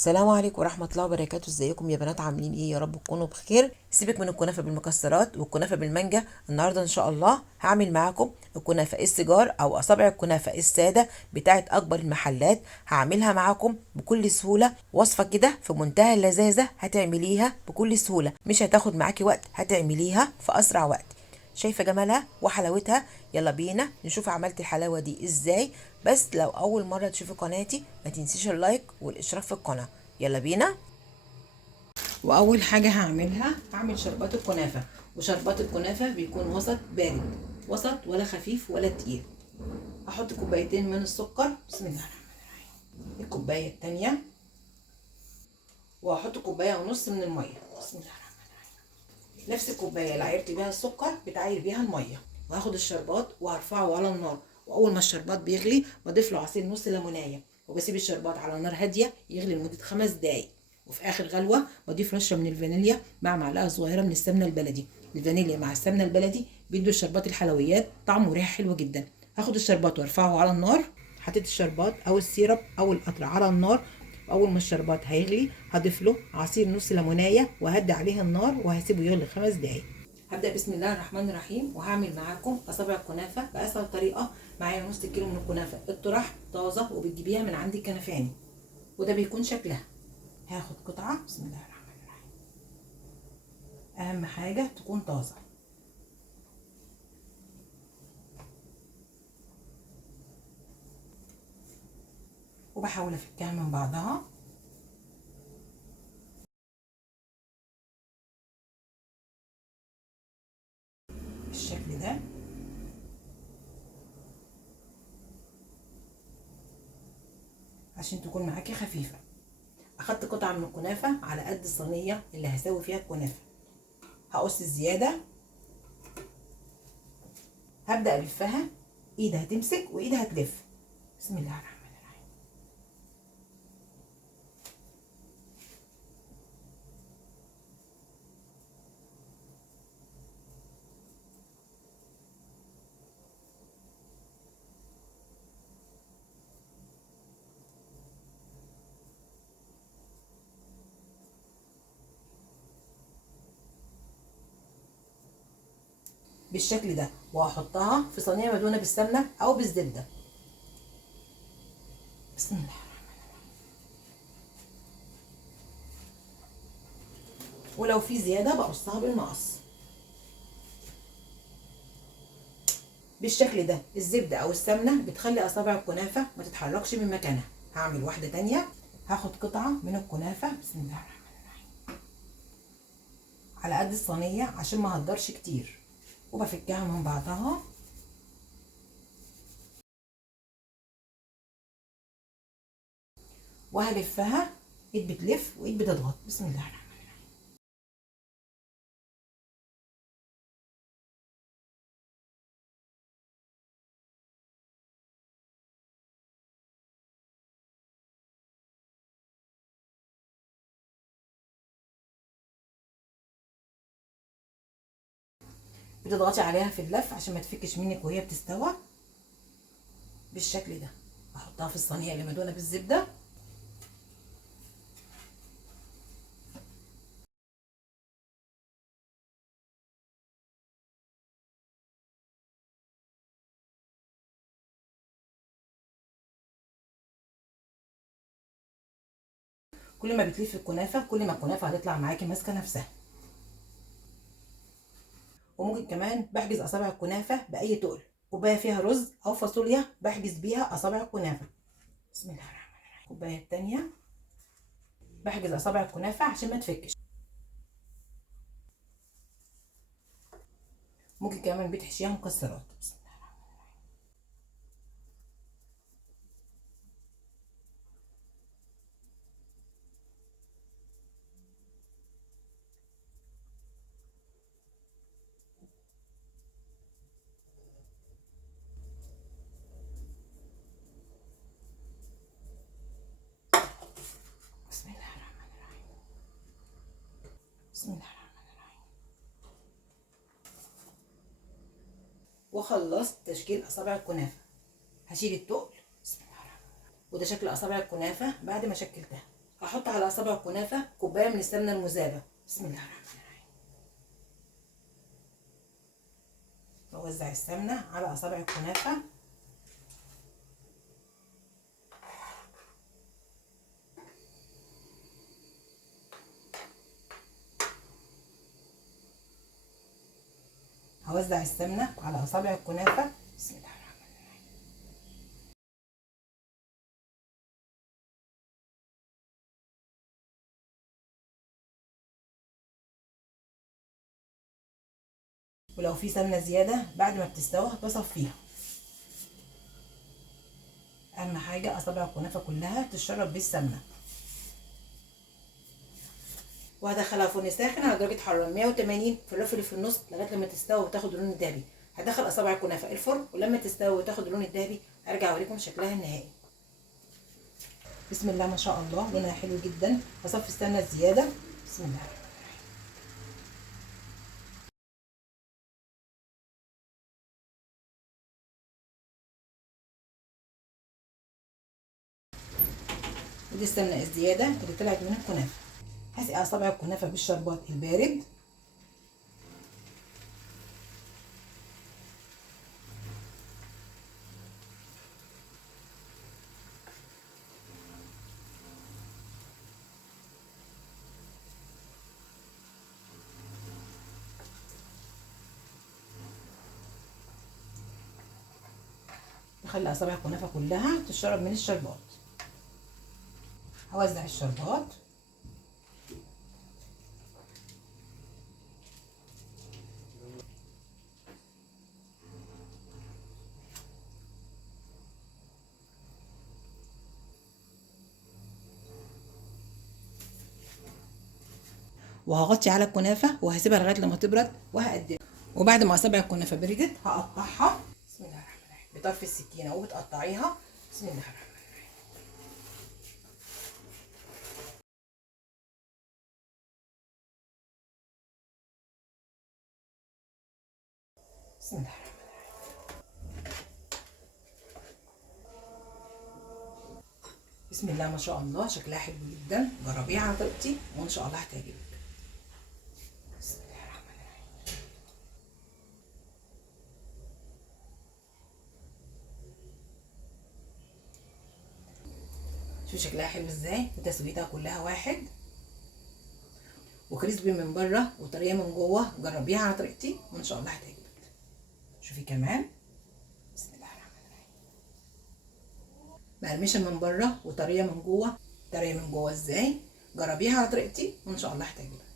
السلام عليكم ورحمة الله وبركاته. ازيكم يا بنات؟ عاملين ايه؟ يا رب تكونوا بخير. سيبك من الكنافة بالمكسرات والكنافة بالمانجا. النهاردة ان شاء الله هعمل معاكم الكنافة السيجار او اصابع الكنافة السادة بتاعت اكبر المحلات. هعملها معاكم بكل سهولة، وصفة كده في منتهى اللذاذة، هتعمليها بكل سهولة، مش هتاخد معاكي وقت، هتعمليها في اسرع وقت. شايفة جمالها وحلاوتها؟ يلا بينا نشوف عملت الحلاوة دي ازاي. بس لو اول مرة تشوفي قناتي ما تنسيش اللايك والاشتراك في القناة. يلا بينا. واول حاجة هعمل شربات الكنافة. وشربات الكنافة بيكون وسط بارد، وسط ولا خفيف ولا تقيل. احط كوبايتين من السكر، بسم الله الرحمن الرحيم. الكوباية التانية، وهحط كوباية ونص من المية، بسم الله الرحمن الرحيم. نفس الكوباية اللي عايرت بيها السكر بتعاير بيها المية. وهاخد الشربات وهرفعه على النار، واول ما الشربات بيغلي بضيف له عصير نص ليمونايه، وبسيب الشربات على نار هاديه يغلي لمده 5 دقايق. وفي اخر غلوه بضيف رشه من الفانيليا مع معلقه صغيره من السمنه البلدي. الفانيليا مع السمنه البلدي بيدوا الشربات الحلويات طعم وريحه حلوه جدا. هاخد الشربات وارفعه على النار. حطيت الشربات او السيرب او القطر على النار، واول ما الشربات هيغلي هضيف له عصير نص ليمونايه وهدي عليه النار وهسيبه يغلي 5 دقايق. هبدأ بسم الله الرحمن الرحيم، وهعمل معاكم أصابع الكنافة بأسهل طريقة. معايا نص كيلو من الكنافة الطرح طازة، وبتجيبيها من عند الكنفاني، وده بيكون شكلها. هاخد قطعة، بسم الله الرحمن الرحيم. أهم حاجة تكون طازة. وبحاول أفكها من بعضها بالشكل ده. عشان تكون معاكي خفيفة. أخدت قطعة من الكنافة على قد الصينية اللي هسوي فيها الكنافة. هقص الزيادة. هبدأ ألفها، إيد هتمسك وإيد هتلف، بسم الله الرحمن الرحيم. بالشكل ده، وهحطها في صينيه مدهونه بالسمنه او بالزبده، بسم الله. ولو في زياده بقصها بالمقص بالشكل ده. الزبده او السمنه بتخلي اصابع الكنافه ما تتحركش من مكانها. هعمل واحده تانية. هاخد قطعه من الكنافه، بسم الله الرحمن الرحيم، على قد الصينيه عشان ما اهدرش كتير، وبفكها من بعضها. وهلفها، ايد بتلف وايد بتضغط، بسم الله الرحمن. بتضغطي عليها في اللف عشان ما تفكش منك وهي بتستوى بالشكل ده. احطها في الصينيه اللي مدهونه بالزبده. كل ما بتلفي الكنافه كل ما الكنافه هتطلع معاكي ماسكه نفسها. وممكن كمان بحجز اصابع الكنافه باي تقل. كوبايه فيها رز او فاصوليا بحجز بيها اصابع الكنافه، بسم الله الرحمن الرحيم. الكوبايه التانيه بحجز اصابع الكنافه عشان ما تفكش. ممكن كمان بتحشيها مكسرات، بسم الله. بسم الله الرحمن الرحيم. بسم الله الرحمن الرحيم. وخلصت تشكيل اصابع الكنافه. هشيل التقل. بسم الله الرحمن الرحيم. وده شكل اصابع الكنافه بعد ما شكلتها. هحط على اصابع الكنافه كوبايه من السمنه المذابه. بسم الله الرحمن الرحيم. بوزع السمنه على اصابع الكنافه. هوزع السمنه على اصابع الكنافه. بسم الله الرحمن الرحيم. ولو في سمنه زياده بعد ما بتستوي بصفيها. اهم حاجه اصابع الكنافه كلها تتشرب بالسمنه. وهدخلها فرن ساخن على درجه حراره 180 في الرف اللي في النص لغايه لما تستوي وتاخد اللون الذهبي. هدخل اصابع الكنافه الفرن، ولما تستوي وتاخد اللون الذهبي ارجع اوريكم شكلها النهائي. بسم الله ما شاء الله، لونها حلو جدا. هصفي السمنه الزياده. بسم الله. ودي السمنه الزياده اللي طلعت من الكنافه. هسقي اصابع الكنافه بالشربات البارد. نخلي اصابع الكنافه كلها تشرب من الشربات. هوزع الشربات. وهغطي على الكنافه وهسيبها لغايه لما تبرد وهقدمها. وبعد ما اصابع الكنافه بردت هقطعها. بسم الله الرحمن الرحيم. بطرف السكينه وبتقطعيها. بسم الله الرحمن الرحيم. بسم الله الرحمن الرحيم. بسم الله ما شاء الله، شكلها حلو جدا. جربيها على طريقتي وان شاء الله هتعجبك. بسم الله الرحمن الرحيم. شوفي شكلها حلو ازاي، وتسويتها كلها واحد، وكريسبي من بره وطريه من جوه. جربيها على طريقتي وان شاء الله هتعجبك. شوفي كمان. بسم الله الرحمن الرحيم. مقرمشه من بره وطريه من جوه. طريه من جوه ازاي؟ جربيها على طريقتي وان شاء الله هتعجبك.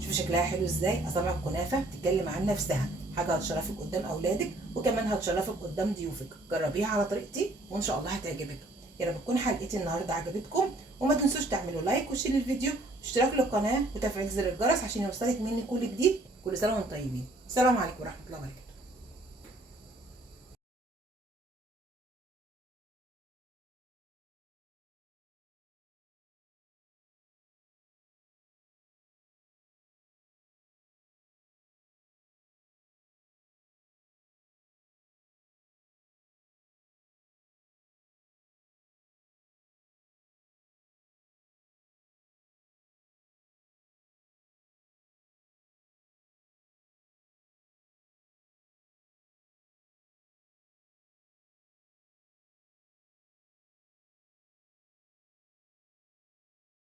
شوفي شكلها حلو ازاي. اصابع الكنافه بتتكلم عن نفسها، حاجه هتشرفك قدام اولادك وكمان هتشرفك قدام ضيوفك. جربيها على طريقتي وان شاء الله هتعجبك. يا رب تكون حلقتي النهارده عجبتكم، وما تنسوش تعملوا لايك وشير الفيديو واشتراك للقناه وتفعيل زر الجرس عشان يوصلك مني كل جديد. كل سنه وانتم طيبين. السلام عليكم ورحمه الله وبركاته.